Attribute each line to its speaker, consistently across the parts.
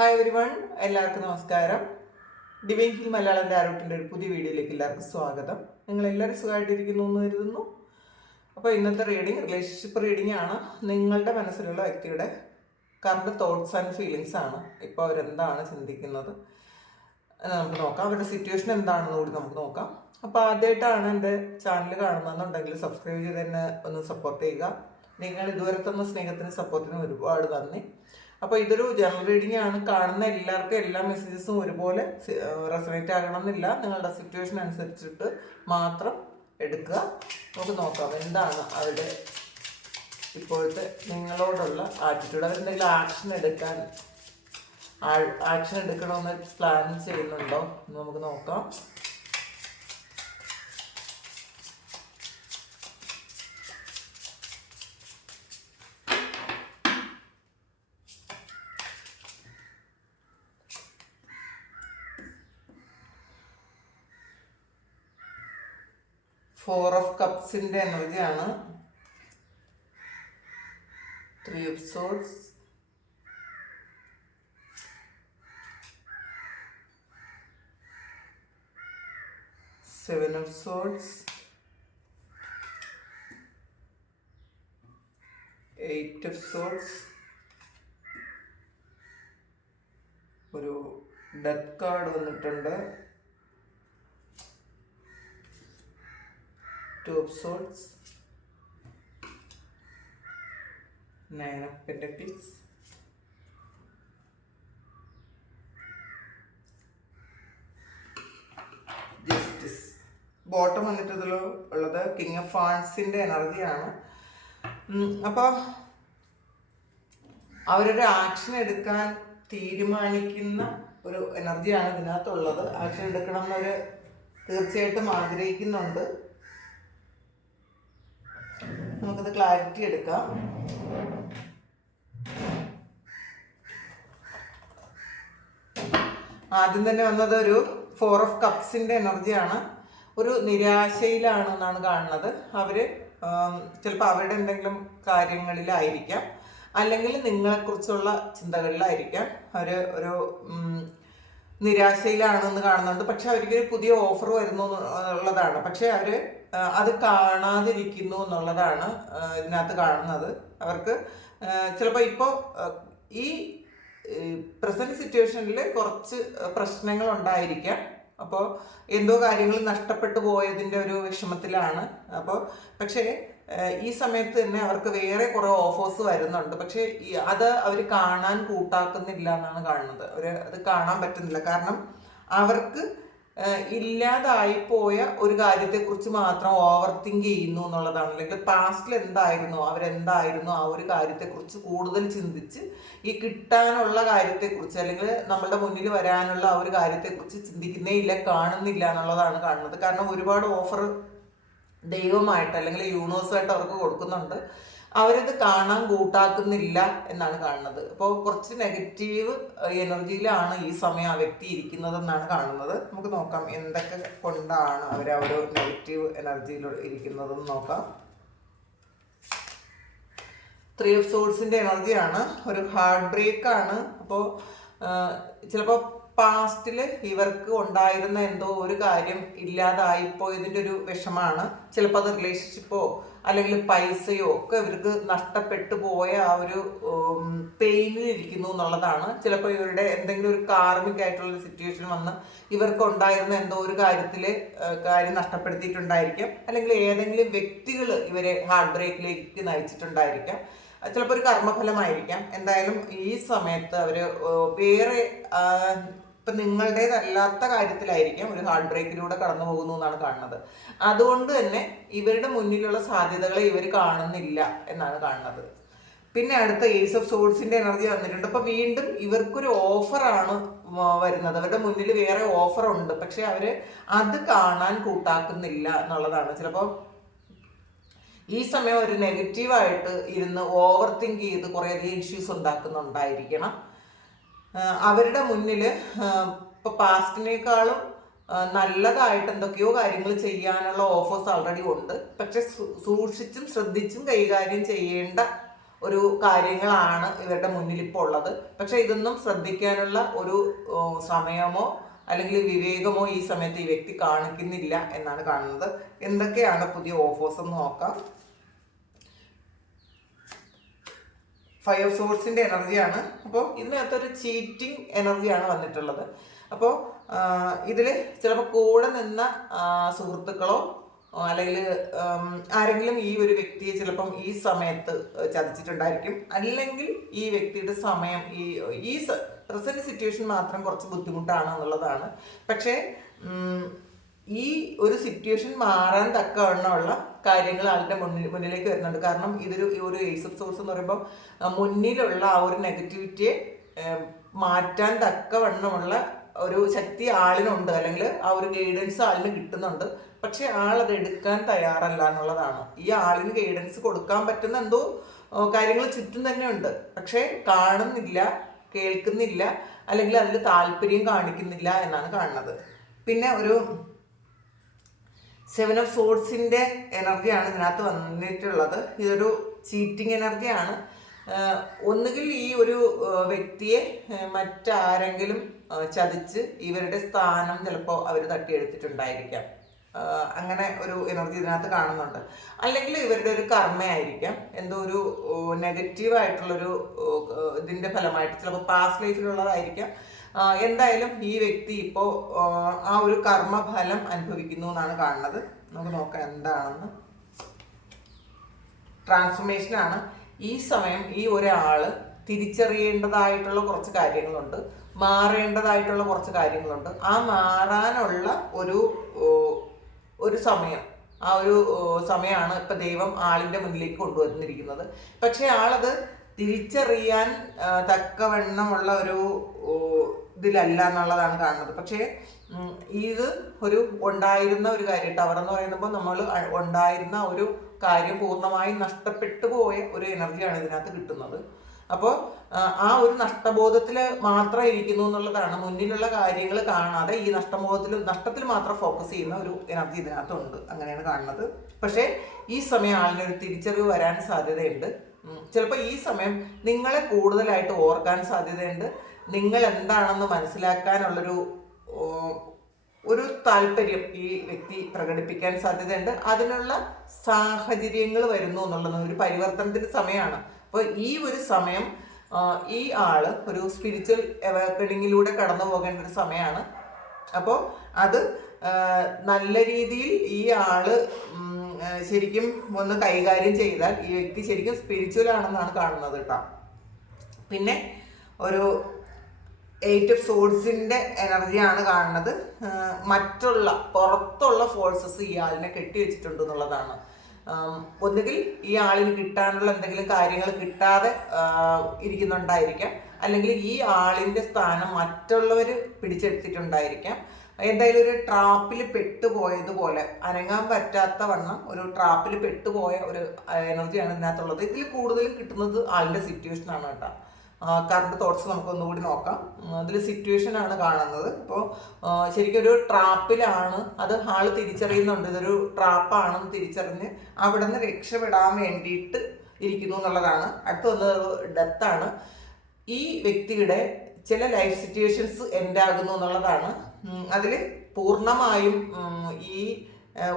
Speaker 1: Hi every one എല്ലാവർക്കും നമസ്കാരം. Divine hill Malayalam ഡയറക്റ്റിന്റെ ഒരു പുതിയ വീഡിയോയിലേക്ക് എല്ലാവർക്കും സ്വാഗതം. നിങ്ങൾ എല്ലാവരും സുഖമായിട്ടിരിക്കുന്നു എന്ന് കരുതുന്നു. അപ്പോൾ ഇന്നത്തെ റീഡിങ് റിലേഷൻഷിപ്പ് റീഡിംഗ് ആണ്. നിങ്ങളുടെ മനസ്സിലുള്ള വ്യക്തിയുടെ കറണ്ട് തോട്ട്സ് ആൻഡ് ഫീലിങ്സ് ആണ്. ഇപ്പോൾ അവരെന്താണ് ചിന്തിക്കുന്നത്? നമുക്ക് നോക്കാം. അവരുടെ സിറ്റുവേഷൻ എന്താണെന്ന് കൂടി നമുക്ക് നോക്കാം. അപ്പോൾ ആദ്യമായിട്ടാണ് എന്റെ ചാനൽ കാണുന്നതെന്നുണ്ടെങ്കിൽ സബ്സ്ക്രൈബ് ചെയ്ത് തന്നെ ഒന്ന് സപ്പോർട്ട് ചെയ്യുക. നിങ്ങൾ ഇതുവരെ തന്ന സ്നേഹത്തിനും സപ്പോർട്ടിനും ഒരുപാട് നന്ദി. അപ്പോൾ ഇതൊരു ജനറൽ റീഡിംഗ് ആണ്. കാണുന്ന എല്ലാവർക്കും എല്ലാ മെസ്സേജസും ഒരുപോലെ റെസണേറ്റ് ആകണം എന്നില്ല നിങ്ങളുടെ സിറ്റുവേഷൻ അനുസരിച്ചിട്ട് മാത്രം എടുക്കുക. നമുക്ക് നോക്കാം എന്താണ് അവരുടെ ഇപ്പോഴത്തെ നിങ്ങളോടുള്ള ആറ്റിറ്റ്യൂഡ് അവരെന്തെങ്കിലും ആക്ഷൻ എടുക്കാൻ ആക്ഷൻ എടുക്കണമെന്ന് പ്ലാൻ ചെയ്യുന്നുണ്ടോ എന്ന് നമുക്ക് നോക്കാം. ഫോർ ഓഫ് കപ്സിന്റെ എനർജിയാണ്. Three of souls seven of souls eight of souls ഒരു ഡെത്ത് കാർഡ് വന്നിട്ടുണ്ട്. Two of swords. Nine of pentacles. Justice bottom വന്നിട്ട് ഇതിൽ ഉള്ളത് കിങ് ഓഫ് ഫാൻസിന്റെ എനർജിയാണ് അപ്പോൾ അവരൊരു ആക്ഷൻ എടുക്കാൻ തീരുമാനിക്കുന്ന ഒരു എനർജിയാണ് ഇതിനകത്തുള്ളത്. ആക്ഷൻ എടുക്കണം എന്നവർ തീർച്ചയായിട്ടും ആഗ്രഹിക്കുന്നുണ്ട്. നമുക്കത് ക്ലാരിറ്റി എടുക്കാം. ആദ്യം തന്നെ വന്നത് ഒരു ഫോർ ഓഫ് കപ്സിന്റെ എനർജിയാണ് ഒരു നിരാശയിലാണ് എന്നാണ് കാണുന്നത് അവർ ചിലപ്പോൾ അവരുടെ എന്തെങ്കിലും കാര്യങ്ങളിലായിരിക്കാം. അല്ലെങ്കിൽ നിങ്ങളെക്കുറിച്ചുള്ള ചിന്തകളിലായിരിക്കാം. അവർ ഒരു നിരാശയിലാണെന്ന് കാണുന്നുണ്ട്. പക്ഷെ അവർക്ക് ഒരു പുതിയ ഓഫർ വരുന്നു എന്നുള്ളതാണ് പക്ഷെ അവർ അത് കാണാതിരിക്കുന്നു എന്നുള്ളതാണ് ഇതിനകത്ത് കാണുന്നത്. അവർക്ക് ചിലപ്പോൾ ഇപ്പോൾ ഈ പ്രസന്റ് സിറ്റുവേഷനിൽ കുറച്ച് പ്രശ്നങ്ങൾ ഉണ്ടായിരിക്കാം അപ്പോൾ എന്തോ കാര്യങ്ങൾ നഷ്ടപ്പെട്ടു പോയതിന്റെ ഒരു വിഷമത്തിലാണ്. അപ്പോൾ പക്ഷേ ഈ സമയത്ത് തന്നെ അവർക്ക് വേറെ കുറേ ഓഫേഴ്സ് വരുന്നുണ്ട്. പക്ഷേ അത് അവർ കാണാൻ കൂട്ടാക്കുന്നില്ല എന്നാണ് കാണുന്നത്. അവർ അത് കാണാൻ പറ്റുന്നില്ല. കാരണം അവർക്ക് ഇല്ലാതായി പോയ ഒരു കാര്യത്തെക്കുറിച്ച് മാത്രം ഓവർ തിങ്ക് ചെയ്യുന്നു എന്നുള്ളതാണ്. അല്ലെങ്കിൽ പാസ്റ്റിൽ എന്തായിരുന്നു അവരെന്തായിരുന്നു ആ ഒരു കാര്യത്തെക്കുറിച്ച് കൂടുതൽ ചിന്തിച്ച് ഈ കിട്ടാനുള്ള കാര്യത്തെക്കുറിച്ച് അല്ലെങ്കിൽ നമ്മളുടെ മുന്നിൽ വരാനുള്ള ആ ഒരു കാര്യത്തെക്കുറിച്ച് ചിന്തിക്കുന്നേ ഇല്ല കാണുന്നില്ല എന്നുള്ളതാണ് കാണുന്നത്. കാരണം ഒരുപാട് ഓഫർ ദൈവമായിട്ട് അല്ലെങ്കിൽ യൂണിവേഴ്സായിട്ട് അവർക്ക് കൊടുക്കുന്നുണ്ട്. അവരത് കാണാൻ കൂട്ടാക്കുന്നില്ല എന്നാണ് കാണുന്നത്. അപ്പോൾ കുറച്ച് നെഗറ്റീവ് എനർജിയിലാണ് ഈ സമയം ആ വ്യക്തി ഇരിക്കുന്നതെന്നാണ് കാണുന്നത്. നമുക്ക് നോക്കാം എന്തൊക്കെ കൊണ്ടാണ് അവർ ആ ഒരു നെഗറ്റീവ് എനർജിയിൽ ഇരിക്കുന്നതെന്ന് നോക്കാം. ത്രീ ഓഫ് സോഴ്സിന്റെ എനർജിയാണ്. ഒരു ഹാർട്ട് ബ്രേക്ക് ആണ്. അപ്പോൾ ചിലപ്പോൾ പാസ്റ്റിൽ ഇവർക്ക് ഉണ്ടായിരുന്ന എന്തോ ഒരു കാര്യം ഇല്ലാതായിപ്പോയതിന്റെ ഒരു വിഷമാണ്. ചിലപ്പോൾ അത് റിലേഷൻഷിപ്പോ അല്ലെങ്കിൽ പൈസയോ ഒക്കെ ഇവർക്ക് നഷ്ടപ്പെട്ടു പോയ ആ ഒരു പെയിനിൽ ഇരിക്കുന്നു എന്നുള്ളതാണ്. ചിലപ്പോൾ ഇവരുടെ എന്തെങ്കിലും ഒരു കാർമിക് ആയിട്ടുള്ള സിറ്റുവേഷൻ വന്ന് ഇവർക്ക് ഉണ്ടായിരുന്ന എന്തോ ഒരു കാര്യത്തിൽ കാര്യം നഷ്ടപ്പെടുത്തിയിട്ടുണ്ടായിരിക്കാം. അല്ലെങ്കിൽ ഏതെങ്കിലും വ്യക്തികൾ ഇവരെ ഹാർട്ട് ബ്രേക്കിലേക്ക് നയിച്ചിട്ടുണ്ടായിരിക്കാം. ചിലപ്പോൾ ഒരു കർമ്മഫലമായിരിക്കാം. എന്തായാലും ഈ സമയത്ത് അവർ വേറെ ഇപ്പം നിങ്ങളുടേതല്ലാത്ത കാര്യത്തിലായിരിക്കും ഒരു ഹാർട്ട് ബ്രേക്കിലൂടെ കടന്നു പോകുന്നു എന്നാണ് കാണുന്നത്. അതുകൊണ്ട് തന്നെ ഇവരുടെ മുന്നിലുള്ള സാധ്യതകളെ ഇവർ കാണുന്നില്ല എന്നാണ് കാണുന്നത്. പിന്നെ അടുത്ത ഏസ് ഓഫ് സോൾസിന്റെ എനർജി വന്നിട്ടുണ്ട്. അപ്പൊ വീണ്ടും ഇവർക്കൊരു ഓഫറാണ് വരുന്നത്. അവരുടെ മുന്നിൽ വേറെ ഓഫർ ഉണ്ട്. പക്ഷെ അവർ അത് കാണാൻ കൂട്ടാക്കുന്നില്ല എന്നുള്ളതാണ്. ചിലപ്പോൾ ഈ സമയം ഒരു നെഗറ്റീവായിട്ട് ഇരുന്ന് ഓവർ തിങ്ക് ചെയ്ത് കുറേയധികം ഇഷ്യൂസ് ഉണ്ടാക്കുന്നുണ്ടായിരിക്കണം. അവരുടെ മുന്നിൽ ഇപ്പോൾ പാസ്റ്റിനേക്കാളും നല്ലതായിട്ട് എന്തൊക്കെയോ കാര്യങ്ങൾ ചെയ്യാനുള്ള ഓഫേഴ്സ് ഓൾറെഡി ഉണ്ട്. പക്ഷെ സൂക്ഷിച്ചും ശ്രദ്ധിച്ചും കൈകാര്യം ചെയ്യേണ്ട ഒരു കാര്യങ്ങളാണ് ഇവരുടെ മുന്നിൽ ഇപ്പോൾ ഉള്ളത്. പക്ഷെ ഇതൊന്നും ശ്രദ്ധിക്കാനുള്ള ഒരു സമയമോ അല്ലെങ്കിൽ വിവേകമോ ഈ സമയത്ത് ഈ വ്യക്തി കാണിക്കുന്നില്ല എന്നാണ് കാണുന്നത്. എന്തൊക്കെയാണ് പുതിയ ഓഫേഴ്സ് എന്ന് നോക്കാം. ഫൈവ് സോഴ്സിന്റെ എനർജിയാണ്. അപ്പോൾ ഇതിനകത്തൊരു ചീറ്റിംഗ് എനർജിയാണ് വന്നിട്ടുള്ളത്. അപ്പോൾ ഇതിൽ ചിലപ്പോൾ കൂടെ നിന്ന സുഹൃത്തുക്കളോ അല്ലെങ്കിൽ ആരെങ്കിലും ഈ ഒരു വ്യക്തിയെ ചിലപ്പം ഈ സമയത്ത് ചതിച്ചിട്ടുണ്ടായിരിക്കും. അല്ലെങ്കിൽ ഈ വ്യക്തിയുടെ സമയം ഈ ഈ പ്രസന്റ് സിറ്റുവേഷൻ മാത്രം കുറച്ച് ബുദ്ധിമുട്ടാണ് എന്നുള്ളതാണ്. പക്ഷേ ഈ ഒരു സിറ്റുവേഷൻ മാറാൻ തക്കവണ്ണമുള്ള കാര്യങ്ങൾ ആളുടെ മുന്നിൽ മുന്നിലേക്ക് വരുന്നുണ്ട്. കാരണം ഇതൊരു ഒരു ഏസ് ഓഫ് സോഴ്സ് എന്ന് പറയുമ്പോൾ മുന്നിലുള്ള ആ ഒരു നെഗറ്റിവിറ്റിയെ മാറ്റാൻ തക്കവണ്ണമുള്ള ഒരു ശക്തി ആളിനുണ്ട്. അല്ലെങ്കിൽ ആ ഒരു ഗൈഡൻസ് ആളിന് കിട്ടുന്നുണ്ട്. പക്ഷെ ആളത് എടുക്കാൻ തയ്യാറല്ല എന്നുള്ളതാണ്. ഈ ആളിന് ഗൈഡൻസ് കൊടുക്കാൻ പറ്റുന്ന എന്തോ കാര്യങ്ങൾ ചുറ്റും തന്നെ ഉണ്ട് പക്ഷെ കാണുന്നില്ല കേൾക്കുന്നില്ല അല്ലെങ്കിൽ അതിൽ താല്പര്യം കാണിക്കുന്നില്ല എന്നാണ് കാണുന്നത്. പിന്നെ ഒരു സെവൻ ഓഫ് സോഡ്സിന്റെ എനർജിയാണ് ഇതിനകത്ത് വന്നിട്ടുള്ളത്. ഇതൊരു ചീറ്റിംഗ് എനർജിയാണ് ഒന്നുകിൽ ഈ ഒരു വ്യക്തിയെ മറ്റാരെങ്കിലും ചതിച്ച് ഇവരുടെ സ്ഥാനം ചിലപ്പോൾ അവർ തട്ടിയെടുത്തിട്ടുണ്ടായിരിക്കാം. അങ്ങനെ ഒരു എനർജി ഇതിനകത്ത് കാണുന്നുണ്ട്. അല്ലെങ്കിൽ ഇവരുടെ ഒരു കർമ്മയായിരിക്കാം. എന്തോ ഒരു നെഗറ്റീവായിട്ടുള്ളൊരു ഇതിന്റെ ഫലമായിട്ട് ചിലപ്പോൾ പാസ്റ്റ് ലൈഫിലുള്ളതായിരിക്കാം എന്തായാലും ഈ വ്യക്തി ഇപ്പോൾ ആ ഒരു കർമ്മഫലം അനുഭവിക്കുന്നു എന്നാണ് കാണുന്നത്. നമുക്ക് നോക്കാം എന്താണെന്ന്. ട്രാൻസ്ഫോർമേഷൻ ആണ്. ഈ സമയം ഈ ഒരാൾ തിരിച്ചറിയേണ്ടതായിട്ടുള്ള കുറച്ച് കാര്യങ്ങളുണ്ട്. മാറേണ്ടതായിട്ടുള്ള കുറച്ച് കാര്യങ്ങളുണ്ട്. ആ മാറാനുള്ള ഒരു ഒരു സമയം ആ ഒരു സമയമാണ് ഇപ്പൊ ദൈവം ആളിന്റെ മുന്നിലേക്ക് കൊണ്ടുവന്നിരിക്കുന്നത്. പക്ഷെ ആളത് തിരിച്ചറിയാൻ തക്കവണ്ണമുള്ള ഒരു ഇതിലല്ല എന്നുള്ളതാണ് കാണുന്നത്. പക്ഷേ ഇത് ഒരു ഉണ്ടായിരുന്ന ഒരു കാര്യം ടവർ എന്ന് പറയുമ്പോൾ നമ്മൾ ഉണ്ടായിരുന്ന ഒരു കാര്യം പൂർണമായും നഷ്ടപ്പെട്ടു പോയ ഒരു എനർജിയാണ് ഇതിനകത്ത് കിട്ടുന്നത്. അപ്പോൾ ആ ഒരു നഷ്ടബോധത്തിൽ മാത്രം ഇരിക്കുന്നു എന്നുള്ളതാണ്. മുന്നിലുള്ള കാര്യങ്ങൾ കാണാതെ ഈ നഷ്ടബോധത്തിൽ നഷ്ടത്തിൽ മാത്രം ഫോക്കസ് ചെയ്യുന്ന ഒരു എനർജി ഇതിനകത്തുണ്ട്. അങ്ങനെയാണ് കാണുന്നത്. പക്ഷേ ഈ സമയം ആളിനൊരു തിരിച്ചറിവ് വരാൻ സാധ്യതയുണ്ട്. ചിലപ്പോൾ ഈ സമയം നിങ്ങളെ കൂടുതലായിട്ട് ഓർക്കാൻ സാധ്യതയുണ്ട്. നിങ്ങൾ എന്താണെന്ന് മനസ്സിലാക്കാനുള്ളൊരു ഒരു താല്പര്യം ഈ വ്യക്തി പ്രകടിപ്പിക്കാൻ സാധ്യതയുണ്ട്. അതിനുള്ള സാഹചര്യങ്ങൾ വരുന്നു എന്നുള്ളത് ഒരു പരിവർത്തനത്തിന്റെ സമയമാണ്. അപ്പോൾ ഈ ഒരു സമയം ഈ ആൾ ഒരു സ്പിരിച്വൽ എവക്കണിങ്ങിലൂടെ കടന്നു പോകേണ്ട ഒരു സമയമാണ്. അപ്പോൾ അത് നല്ല രീതിയിൽ ഈ ആൾ ശരിക്കും ഒന്ന് കൈകാര്യം ചെയ്താൽ ഈ വ്യക്തി ശരിക്കും സ്പിരിച്വൽ ആണെന്നാണ് കാണുന്നത് കേട്ടോ. പിന്നെ ഒരു എയ്റ്റ് ഓഫ് സോഴ്സിന്റെ എനർജിയാണ് കാണുന്നത് മറ്റുള്ള പുറത്തുള്ള ഫോഴ്സസ് ഈ ആളിനെ കെട്ടിവെച്ചിട്ടുണ്ട് എന്നുള്ളതാണ്. ഒന്നുകിൽ ഈ ആളിന് കിട്ടാനുള്ള എന്തെങ്കിലും കാര്യങ്ങൾ കിട്ടാതെ ഇരിക്കുന്നുണ്ടായിരിക്കാം. അല്ലെങ്കിൽ ഈ ആളിന്റെ സ്ഥാനം മറ്റുള്ളവർ പിടിച്ചെടുത്തിട്ടുണ്ടായിരിക്കാം. എന്തായാലും ഒരു ട്രാപ്പിൽ പെട്ടുപോയതുപോലെ അനങ്ങാൻ പറ്റാത്ത വണ്ണം ഒരു ട്രാപ്പിൽ പെട്ടുപോയ ഒരു എനർജിയാണ് ഇതിനകത്തുള്ളത്. ഇതിൽ കൂടുതലും കിട്ടുന്നത് ആളിന്റെ സിറ്റുവേഷൻ ആണ് കേട്ടോ. കറണ്ട് തോട്ട്സ് നമുക്ക് ഒന്നുകൂടി നോക്കാം. അതിൽ സിറ്റുവേഷൻ ആണ് കാണുന്നത്. അപ്പോൾ ശരിക്കും ഒരു ട്രാപ്പിലാണ് അത് ആൾ തിരിച്ചറിയുന്നുണ്ട്. ഇതൊരു ട്രാപ്പാണെന്ന് തിരിച്ചറിഞ്ഞ് അവിടെ നിന്ന് രക്ഷപ്പെടാൻ വേണ്ടിയിട്ട് ഇരിക്കുന്നു എന്നുള്ളതാണ്. അടുത്ത് വന്നത് ഡെത്താണ് ഈ വ്യക്തിയുടെ ചില ലൈഫ് സിറ്റുവേഷൻസ് എൻഡ് ആകുന്നു എന്നുള്ളതാണ്. അതിൽ പൂർണമായും ഈ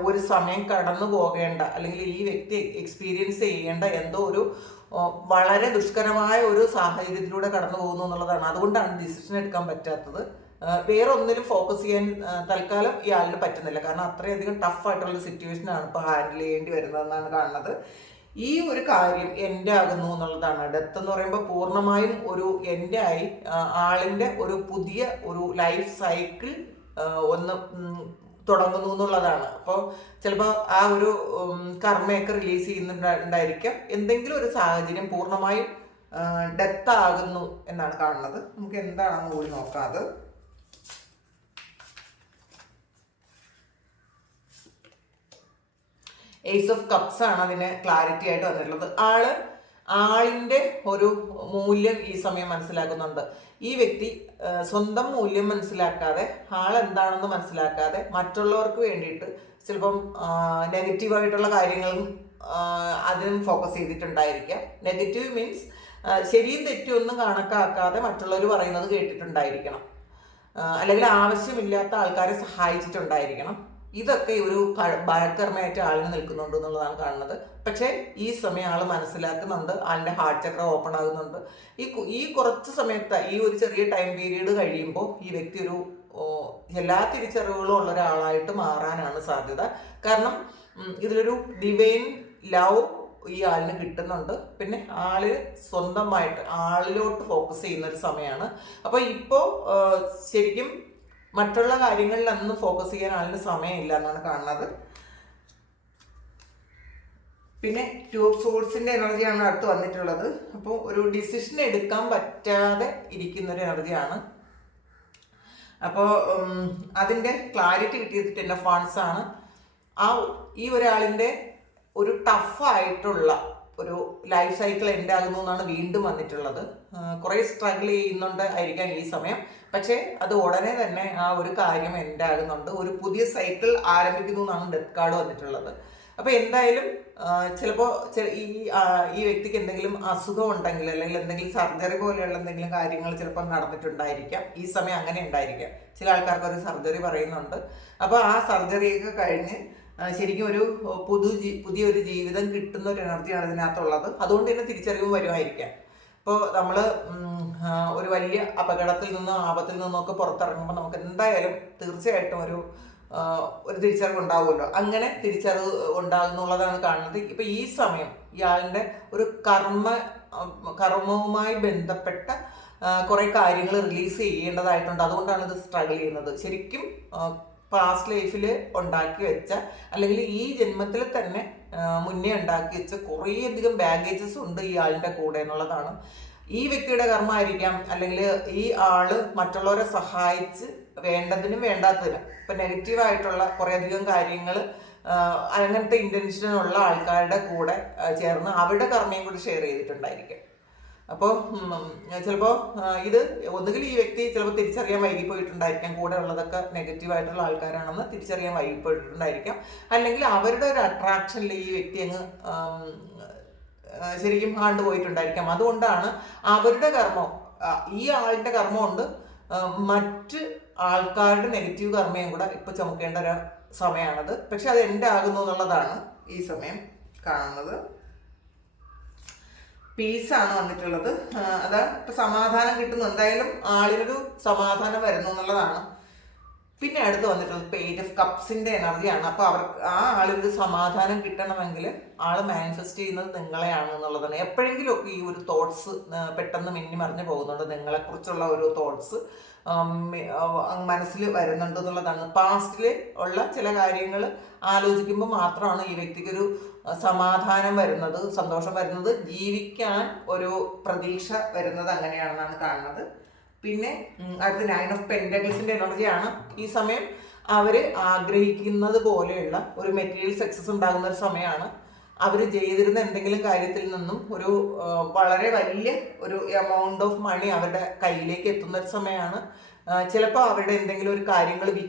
Speaker 1: ഒരു സമയം കടന്നു പോകേണ്ട അല്ലെങ്കിൽ ഈ വ്യക്തി എക്സ്പീരിയൻസ് ചെയ്യേണ്ട എന്തോ ഒരു വളരെ ദുഷ്കരമായ ഒരു സാഹചര്യത്തിലൂടെ കടന്നു പോകുന്നു എന്നുള്ളതാണ്. അതുകൊണ്ടാണ് ഡിസിഷൻ എടുക്കാൻ പറ്റാത്തത്. വേറെ ഒന്നിലും ഫോക്കസ് ചെയ്യാൻ തൽക്കാലം ഈ ആളിന് പറ്റുന്നില്ല. കാരണം അത്രയധികം ടഫ് ആയിട്ടുള്ള സിറ്റുവേഷൻ ആണ് ഇപ്പോൾ ഹാൻഡിൽ ചെയ്യേണ്ടി വരുന്നതെന്നാണ് കാണുന്നത്. ഈ ഒരു കാര്യം എന്റെ ആകുന്നു എന്നുള്ളതാണ്. ഡെത്ത് എന്ന് പറയുമ്പോൾ പൂർണമായും ഒരു എന്റെ ആയി ആളിന്റെ ഒരു പുതിയ ഒരു ലൈഫ് സൈക്കിൾ ഒന്ന് തുടങ്ങുന്നു എന്നുള്ളതാണ്. അപ്പോൾ ചിലപ്പോൾ ആ ഒരു കർമ്മയൊക്കെ റിലീസ് ചെയ്യുന്നുണ്ടായിരിക്കാം എന്തെങ്കിലും ഒരു സാഹചര്യം പൂർണമായും ഡെത്ത് ആകുന്നു എന്നാണ് കാണുന്നത്. നമുക്ക് എന്താണെന്ന് കൂടി നോക്കാം അത്. ഓഫ് കപ്സ് ആണ് അതിന് ക്ലാരിറ്റി ആയിട്ട് വന്നിട്ടുള്ളത്. ആൾ ആളിന്റെ ഒരു മൂല്യം ഈ സമയം മനസ്സിലാക്കുന്നുണ്ട്. ഈ വ്യക്തി സ്വന്തം മൂല്യം മനസ്സിലാക്കാതെ ആൾ എന്താണെന്ന് മനസ്സിലാക്കാതെ മറ്റുള്ളവർക്ക് വേണ്ടിയിട്ട് ചിലപ്പം നെഗറ്റീവായിട്ടുള്ള കാര്യങ്ങളും അതിനും ഫോക്കസ് ചെയ്തിട്ടുണ്ടായിരിക്കാം. നെഗറ്റീവ് മീൻസ് ശരിയും തെറ്റും ഒന്നും കണക്കാക്കാതെ മറ്റുള്ളവർ പറയുന്നത് കേട്ടിട്ടുണ്ടായിരിക്കണം. അല്ലെങ്കിൽ ആവശ്യമില്ലാത്ത ആൾക്കാരെ സഹായിച്ചിട്ടുണ്ടായിരിക്കണം. ഇതൊക്കെ ഒരു ഭയക്കർമ്മയായിട്ട് ആളിന് നിൽക്കുന്നുണ്ട് എന്നുള്ളതാണ് കാണുന്നത്. പക്ഷേ ഈ സമയം ആൾ മനസ്സിലാക്കുന്നുണ്ട് ആളിന്റെ ഹാർട്ട് ചക്ര ഓപ്പൺ ആകുന്നുണ്ട്. ഈ ഈ കുറച്ച് സമയത്ത് ഈ ഒരു ചെറിയ ടൈം പീരീഡ് കഴിയുമ്പോൾ ഈ വ്യക്തി ഒരു എല്ലാ തിരിച്ചറിവുകളും ഉള്ള ഒരാളായിട്ട് മാറാനാണ് സാധ്യത. കാരണം ഇതിലൊരു ഡിവൈൻ ലവ് ഈ ആളിന് കിട്ടുന്നുണ്ട്. പിന്നെ ആൾ സ്വന്തമായിട്ട് ആളിലോട്ട് ഫോക്കസ് ചെയ്യുന്ന ഒരു സമയമാണ്. അപ്പോൾ ഇപ്പോൾ ശരിക്കും മറ്റുള്ള കാര്യങ്ങളിൽ അന്ന് ഫോക്കസ് ചെയ്യാൻ ആളിന് സമയമില്ല എന്നാണ് കാണുന്നത്. പിന്നെ ടു ഓഫ് എനർജിയാണ് അടുത്ത് വന്നിട്ടുള്ളത്. അപ്പോൾ ഒരു ഡിസിഷൻ എടുക്കാൻ പറ്റാതെ ഇരിക്കുന്ന ഒരു എനർജിയാണ്. അപ്പോൾ അതിന്റെ ക്ലാരിറ്റി കിട്ടിയത് ടെൻ ഓഫ് ആണ്. ആ ഈ ഒരാളിന്റെ ഒരു ടഫായിട്ടുള്ള ഒരു ലൈഫ് സൈക്കിൾ എന്റെ ആകുന്നു എന്നാണ് വീണ്ടും വന്നിട്ടുള്ളത്. കുറേ സ്ട്രഗിൾ ചെയ്യുന്നുണ്ട് ആയിരിക്കാം ഈ സമയം. പക്ഷേ അത് ഉടനെ തന്നെ ആ ഒരു കാര്യം എന്താകുന്നുണ്ട്? ഒരു പുതിയ സൈക്കിൾ ആരംഭിക്കുന്നു എന്നാണ് ഡെത്ത് കാർഡ് വന്നിട്ടുള്ളത്. അപ്പോൾ എന്തായാലും ചിലപ്പോ ഈ ഈ വ്യക്തിക്ക് എന്തെങ്കിലും അസുഖം ഉണ്ടെങ്കിൽ അല്ലെങ്കിൽ എന്തെങ്കിലും സർജറി പോലെയുള്ള എന്തെങ്കിലും കാര്യങ്ങൾ ചിലപ്പോൾ നടന്നിട്ടുണ്ടായിരിക്കാം. ഈ സമയം അങ്ങനെ ഉണ്ടായിരിക്കാം. ചില ആൾക്കാർക്ക് ഒരു സർജറി പറയുന്നുണ്ട്. അപ്പോൾ ആ സർജറിയൊക്കെ കഴിഞ്ഞ് ശരിക്കും ഒരു പുതു പുതിയൊരു ജീവിതം കിട്ടുന്ന ഒരു എനർജിയാണ് ഇതിനകത്തുള്ളത്. അതുകൊണ്ട് തന്നെ തിരിച്ചറിവ് വരുമായിരിക്കാം. ഇപ്പോൾ നമ്മൾ ഒരു വലിയ അപകടത്തിൽ നിന്നും ആപത്തിൽ നിന്നൊക്കെ പുറത്തിറങ്ങുമ്പോൾ നമുക്ക് എന്തായാലും തീർച്ചയായിട്ടും ഒരു ഒരു തിരിച്ചറിവ് ഉണ്ടാവുമല്ലോ. അങ്ങനെ തിരിച്ചറിവ് ഉണ്ടാകുന്നുള്ളതാണ് കാണുന്നത്. ഇപ്പം ഈ സമയം ഇയാളുടെ ഒരു കർമ്മ കർമ്മവുമായി ബന്ധപ്പെട്ട കുറേ കാര്യങ്ങൾ റിലീസ് ചെയ്യേണ്ടതായിട്ടുണ്ട്. അതുകൊണ്ടാണ് ഇത് സ്ട്രഗിൾ ചെയ്യുന്നത്. ശരിക്കും പാസ്റ്റ് ലൈഫിൽ ഉണ്ടാക്കി വെച്ച അല്ലെങ്കിൽ ഈ ജന്മത്തിൽ തന്നെ മുന്നേ ഉണ്ടാക്കി വെച്ച് കുറേയധികം ബാഗേജസ് ഉണ്ട് ഈ ആളിന്റെ കൂടെ എന്നുള്ളതാണ്. ഈ വ്യക്തിയുടെ കർമ്മമായിരിക്കാം അല്ലെങ്കിൽ ഈ ആൾ മറ്റുള്ളവരെ സഹായിച്ച് വേണ്ടതിനും വേണ്ടാത്തതിനും. ഇപ്പം നെഗറ്റീവായിട്ടുള്ള കുറേയധികം കാര്യങ്ങൾ അങ്ങനത്തെ ഇന്റൻഷനുള്ള ആൾക്കാരുടെ കൂടെ ചേർന്ന് അവരുടെ കർമ്മയും കൂടി ഷെയർ ചെയ്തിട്ടുണ്ടായിരിക്കും. അപ്പോൾ ചിലപ്പോൾ ഇത് ഒന്നുകിൽ ഈ വ്യക്തി ചിലപ്പോൾ തിരിച്ചറിയാൻ വൈകിപ്പോയിട്ടുണ്ടായിരിക്കാം കൂടെ ഉള്ളതൊക്കെ നെഗറ്റീവായിട്ടുള്ള ആൾക്കാരാണെന്ന് തിരിച്ചറിയാൻ വൈകിപ്പോയിട്ടുണ്ടായിരിക്കാം അല്ലെങ്കിൽ അവരുടെ ഒരു അട്രാക്ഷനിൽ ഈ വ്യക്തി അങ്ങ് ശരിക്കും ആണ്ട് പോയിട്ടുണ്ടായിരിക്കാം അതുകൊണ്ടാണ് അവരുടെ കർമ്മം ഈ ആളുടെ കൊണ്ട് മറ്റ് ആൾക്കാരുടെ നെഗറ്റീവ് കർമ്മയും കൂടെ ഇപ്പൊ ചുമക്കേണ്ട ഒരു സമയമാണത് പക്ഷെ അത് എന്റെ ആകുന്നു എന്നുള്ളതാണ് ഈ സമയം കാണുന്നത്. പീസാണ് വന്നിട്ടുള്ളത്. അതാ ഇപ്പൊ സമാധാനം കിട്ടുന്നു. എന്തായാലും ആളിനൊരു സമാധാനം വരുന്നു എന്നുള്ളതാണ്. പിന്നെ അടുത്ത് വന്നിട്ടുള്ളത് പേജ് ഓഫ് കപ്സിന്റെ എനർജിയാണ് അപ്പൊ അവർക്ക് ആ ആളിനൊരു സമാധാനം കിട്ടണമെങ്കിൽ ആൾ മാനിഫെസ്റ്റ് ചെയ്യുന്നത് നിങ്ങളെയാണ് എന്നുള്ളതാണ്. എപ്പോഴെങ്കിലും ഈ ഒരു തോട്ട്സ് പെട്ടെന്ന് മിന്നി പോകുന്നുണ്ട് നിങ്ങളെ കുറിച്ചുള്ള ഒരു തോട്ട്സ് മനസ്സിൽ വരുന്നുണ്ട് എന്നുള്ളതാണ് പാസ്റ്റിൽ ഉള്ള ചില കാര്യങ്ങൾ ആലോചിക്കുമ്പോൾ മാത്രമാണ് ഈ വ്യക്തിക്കൊരു സമാധാനം വരുന്നത് സന്തോഷം വരുന്നത്. ജീവിക്കാൻ ഒരു പ്രതീക്ഷ വരുന്നത് അങ്ങനെയാണെന്നാണ് കാണുന്നത്. പിന്നെ അടുത്ത നയൻ ഓഫ് പെൻഡഗിൾസിന്റെ എനർജിയാണ് ഈ സമയം അവർ ആഗ്രഹിക്കുന്നത് പോലെയുള്ള ഒരു മെറ്റീരിയൽ സക്സസ് ഉണ്ടാകുന്ന ഒരു സമയമാണ്. അവർ ചെയ്തിരുന്ന എന്തെങ്കിലും കാര്യത്തിൽ നിന്നും ഒരു വളരെ വലിയ ഒരു എമൗണ്ട് ഓഫ് മണി അവരുടെ കയ്യിലേക്ക് എത്തുന്ന ഒരു സമയമാണ്. ചിലപ്പോൾ അവരുടെ എന്തെങ്കിലും ഒരു കാര്യങ്ങൾ വി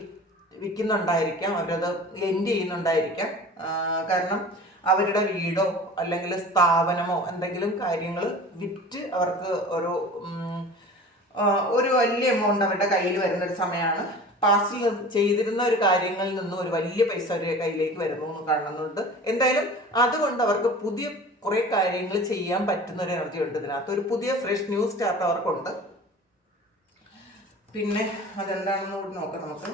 Speaker 1: വിൽക്കുന്നുണ്ടായിരിക്കാം അവരത് എൻഡ് ചെയ്യുന്നുണ്ടായിരിക്കാം. കാരണം അവരുടെ വീടോ അല്ലെങ്കിൽ സ്ഥാപനമോ എന്തെങ്കിലും കാര്യങ്ങൾ വിറ്റ് അവർക്ക് ഒരു ഒരു വലിയ എമൗണ്ട് അവരുടെ കയ്യിൽ വരുന്ന ഒരു സമയമാണ്. പാസ്റ്റിൽ ചെയ്തിരുന്ന ഒരു കാര്യങ്ങളിൽ നിന്നും ഒരു വലിയ പൈസ അവരുടെ കയ്യിലേക്ക് വരുന്നു എന്ന് കാണുന്നുണ്ട്. എന്തായാലും അതുകൊണ്ട് അവർക്ക് പുതിയ കുറെ കാര്യങ്ങൾ ചെയ്യാൻ പറ്റുന്ന ഒരു എനർജി ഉണ്ട് ഇതിനകത്ത്. ഒരു പുതിയ ഫ്രഷ് ന്യൂ സ്റ്റാർട്ട് അവർക്കുണ്ട്. പിന്നെ അതെന്താണെന്ന് കൂടി നോക്കാം നമുക്ക്.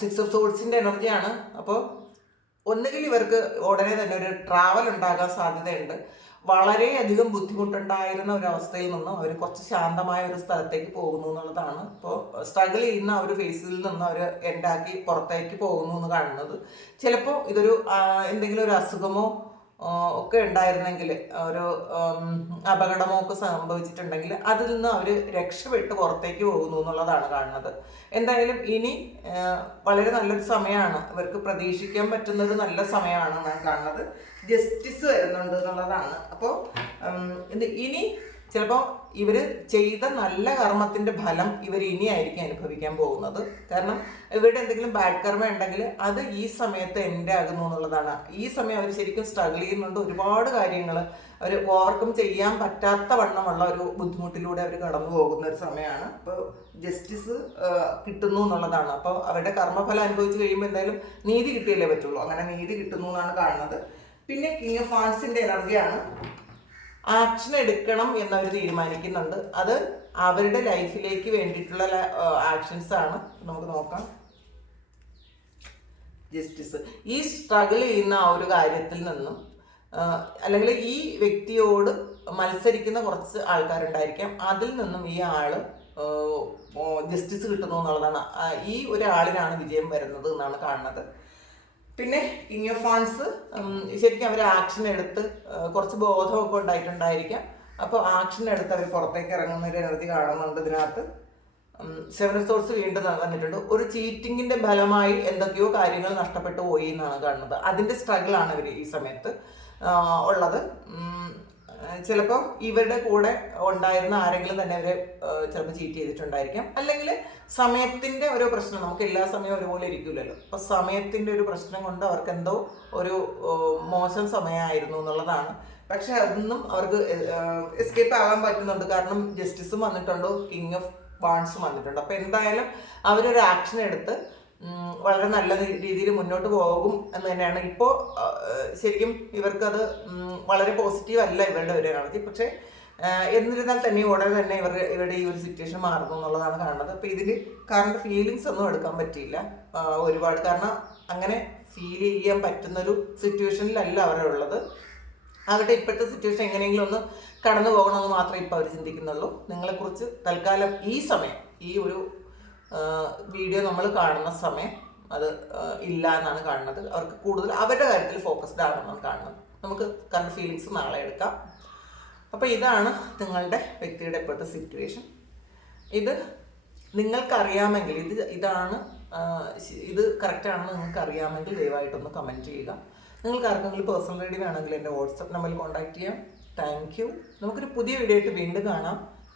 Speaker 1: സിക്സ് ഓഫ് സോൾസിന്റെ എനർജിയാണ് അപ്പോൾ ഒന്നുകിൽ ഇവർക്ക് ഉടനെ തന്നെ ഒരു ട്രാവൽ ഉണ്ടാകാൻ സാധ്യതയുണ്ട്. വളരെയധികം ബുദ്ധിമുട്ടുണ്ടായിരുന്ന ഒരു അവസ്ഥയിൽ നിന്നും അവർ കുറച്ച് ശാന്തമായ ഒരു സ്ഥലത്തേക്ക് പോകുന്നു എന്നുള്ളതാണ്. ഇപ്പോൾ സ്ട്രഗിൾ ചെയ്യുന്ന ആ ഒരു ഫേസിൽ നിന്നും അവർ എൻഡാക്കി പുറത്തേക്ക് പോകുന്നു എന്ന് കാണുന്നത്. ചിലപ്പോൾ ഇതൊരു എന്തെങ്കിലും ഒരു അസുഖമോ ഒക്കെ ഉണ്ടായിരുന്നെങ്കിൽ ഒരു അപകടമോ ഒക്കെ സംഭവിച്ചിട്ടുണ്ടെങ്കിൽ അതിൽ നിന്ന് അവർ രക്ഷപ്പെട്ട് പുറത്തേക്ക് പോകുന്നു എന്നുള്ളതാണ് കാണുന്നത്. എന്തായാലും ഇനി വളരെ നല്ലൊരു സമയമാണ്. ഇവർക്ക് പ്രതീക്ഷിക്കാൻ പറ്റുന്നൊരു നല്ല സമയമാണ് ഞാൻ കാണുന്നത്. ജസ്റ്റിസ് വരുന്നുണ്ട് എന്നുള്ളതാണ്. അപ്പോൾ ഇത് ഇനി ചിലപ്പോൾ ഇവർ ചെയ്ത നല്ല കർമ്മത്തിന്റെ ഫലം ഇവർ ഇനിയായിരിക്കും അനുഭവിക്കാൻ പോകുന്നത്. കാരണം ഇവരുടെ എന്തെങ്കിലും ബാഡ് കർമ്മ ഉണ്ടെങ്കിൽ അത് ഈ സമയത്ത് എന്റെ ആകുന്നു എന്നുള്ളതാണ്. ഈ സമയം അവർ ശരിക്കും സ്ട്രഗിൾ ചെയ്യുന്നുണ്ട്. ഒരുപാട് കാര്യങ്ങൾ അവർ ഓവർകം ചെയ്യാൻ പറ്റാത്ത വണ്ണമുള്ള ഒരു ബുദ്ധിമുട്ടിലൂടെ അവർ കടന്നു പോകുന്ന ഒരു സമയമാണ്. അപ്പോൾ ജസ്റ്റിസ് കിട്ടുന്നു എന്നുള്ളതാണ്. അപ്പോൾ അവരുടെ കർമ്മഫലം അനുഭവിച്ച് കഴിയുമ്പോൾ എന്തായാലും നീതി കിട്ടിയല്ലേ പറ്റുള്ളൂ. അങ്ങനെ നീതി കിട്ടുന്നു എന്നാണ് കാണുന്നത്. പിന്നെ കിങ് ഓഫ് ഫാൻസിന്റെ എനർജിയാണ് ആക്ഷൻ എടുക്കണം എന്നവർ തീരുമാനിക്കുന്നുണ്ട്. അത് അവരുടെ ലൈഫിലേക്ക് വേണ്ടിയിട്ടുള്ള ആക്ഷൻസ് ആണ്. നമുക്ക് നോക്കാം. ജസ്റ്റിസ് ഈ സ്ട്രഗിൾ ചെയ്യുന്ന ആ ഒരു കാര്യത്തിൽ നിന്നും അല്ലെങ്കിൽ ഈ വ്യക്തിയോട് മത്സരിക്കുന്ന കുറച്ച് ആൾക്കാരുണ്ടായിരിക്കാം. അതിൽ നിന്നും ഈ ആൾ ജസ്റ്റിസ് കിട്ടുന്നു എന്നുള്ളതാണ്. ഈ ഒരാളിനാണ് വിജയം വരുന്നത് എന്നാണ് കാണുന്നത്. പിന്നെ കിങ് ഓഫ് ഫാൻസ് ശരിക്കും അവർ ആക്ഷൻ എടുത്ത് കുറച്ച് ബോധമൊക്കെ ഉണ്ടായിട്ടുണ്ടായിരിക്കാം. അപ്പോൾ ആക്ഷൻ എടുത്ത് അവർ പുറത്തേക്ക് ഇറങ്ങുന്ന ഒരു എനർജി കാണുന്നുണ്ട് ഇതിനകത്ത്. സെവൻ സോഴ്സ് വീണ്ടും വന്നിട്ടുണ്ട് ഒരു ചീറ്റിങ്ങിന്റെ ഫലമായി എന്തൊക്കെയോ കാര്യങ്ങൾ നഷ്ടപ്പെട്ടു പോയി എന്നാണ് കാണുന്നത്. അതിന്റെ സ്ട്രഗിൾ ആണ് ഇവർ ഈ സമയത്ത് ഉള്ളത്. ചിലപ്പോൾ ഇവരുടെ കൂടെ ഉണ്ടായിരുന്ന ആരെങ്കിലും തന്നെ അവരെ ചിലപ്പോൾ ചീറ്റ് ചെയ്തിട്ടുണ്ടായിരിക്കാം. അല്ലെങ്കിൽ സമയത്തിന്റെ ഒരു പ്രശ്നം നമുക്ക് എല്ലാ സമയവും ഒരുപോലെ ഇരിക്കില്ലല്ലോ. അപ്പൊ സമയത്തിന്റെ ഒരു പ്രശ്നം കൊണ്ട് അവർക്ക് എന്തോ ഒരു മോശം സമയമായിരുന്നു എന്നുള്ളതാണ്. പക്ഷെ അതൊന്നും അവർക്ക് എസ്കേപ്പ് ആകാൻ പറ്റുന്നുണ്ട്. കാരണം ജസ്റ്റിസും വന്നിട്ടുണ്ട്? കിങ് ഓഫ് ബാൺസും വന്നിട്ടുണ്ട്. അപ്പൊ എന്തായാലും അവരൊരു ആക്ഷൻ എടുത്ത് വളരെ നല്ല രീതിയിൽ മുന്നോട്ട് പോകും എന്ന് തന്നെയാണ്. ഇപ്പോൾ ശരിക്കും ഇവർക്കത് വളരെ പോസിറ്റീവ് അല്ല ഇവരുടെ ഒരു എനർജി പക്ഷേ എന്നിരുന്നാൽ തന്നെ ഉടനെ തന്നെ ഇവർ ഇവരുടെ ഈ ഒരു സിറ്റുവേഷൻ മാറുന്നു എന്നുള്ളതാണ് കാണുന്നത്. അപ്പോൾ ഇതിൽ കാരണം ഫീലിങ്സ് ഒന്നും എടുക്കാൻ പറ്റിയില്ല. ഒരുപാട് കാരണം അങ്ങനെ ഫീൽ ചെയ്യാൻ പറ്റുന്നൊരു സിറ്റുവേഷനിലല്ല അവരുള്ളത് അവരുടെ ഇപ്പോഴത്തെ സിറ്റുവേഷൻ എങ്ങനെയെങ്കിലും ഒന്ന് കടന്നു പോകണമെന്ന് മാത്രമേ ഇപ്പോൾ അവർ ചിന്തിക്കുന്നുള്ളൂ. നിങ്ങളെക്കുറിച്ച് തൽക്കാലം ഈ സമയം ഈ ഒരു വീഡിയോ നമ്മൾ കാണുന്ന സമയം അത് ഇല്ല എന്നാണ് കാണുന്നത്. അവർക്ക് കൂടുതൽ അവരുടെ കാര്യത്തിൽ ഫോക്കസ്ഡ് ആണെന്നാണ് കാണുന്നത്. നമുക്ക് കറണ്ട് ഫീലിങ്സ് നാളെ എടുക്കാം. അപ്പോൾ ഇതാണ് നിങ്ങളുടെ വ്യക്തിയുടെ ഇപ്പോഴത്തെ സിറ്റുവേഷൻ ഇത് നിങ്ങൾക്കറിയാമെങ്കിൽ ഇത് ഇതാണ് ഇത് കറക്റ്റാണെന്ന് നിങ്ങൾക്ക് അറിയാമെങ്കിൽ ദയവായിട്ടൊന്ന് കമന്റ് ചെയ്യുക. നിങ്ങൾക്ക് ആർക്കെങ്കിലും പേഴ്സണൽ റീഡിംഗ് വേണമെങ്കിൽ എന്റെ വാട്സപ്പ് നമ്പറിൽ കോൺടാക്ട് ചെയ്യാം. താങ്ക് യു നമുക്കൊരു പുതിയ വീഡിയോ ആയിട്ട് വീണ്ടും കാണാം.